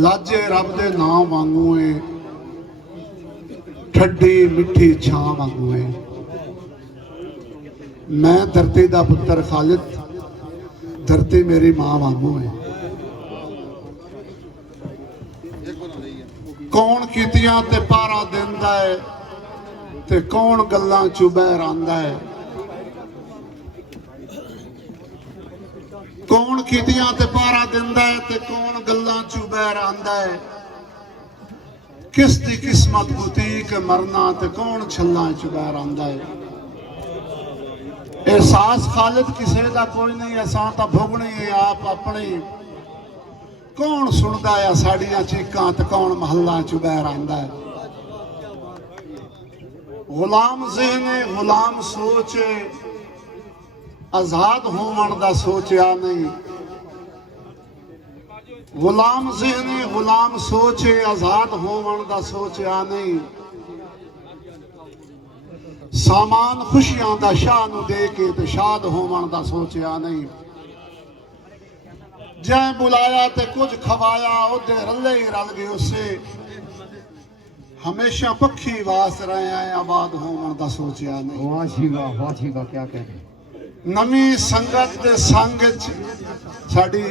लाजे रब दे नाम वांगू है, ठड्डी मिठी छां वांगू है। मैं धरती दा पुत्र खालिद, धरती मेरी मां वांगू है। कौन कीतियां ते पारा देंदा है ते कौन गल्लां चों बहर आंदा है। कौन कीतियां ते पारा देंदा है ते कौन गल्लां चों बहर आंदा है। किस दी किस्मत बुतीक मरना ते कौन छल्लां चों बहर आंदा है। एहसास खालिद किसे दा कोई नहीं, असां तां भुगणी है आप अपनी। कौन सुनदा है साड़ियां चीकां ते कौन महल्लां चों बहर आंदा है। गुलाम ज़हन गुलाम सोच आजाद होवन दा सोचा नहीं। गुलाम ज़हन गुलाम सोच आजाद होवन दा सोचा नहीं। सामान खुशियां दा शाह नूं दे के ते शाद होवन दा सोचा नहीं। जै बुलाया ते कुछ खवाया ओदे रले ही रल गए उसे। हमेशा पक्षी वास रहे हैं आबाद होवन दा सोचा नहीं। वाह जी वाह, क्या कहते हैं। नवी संगत दे संग च साडी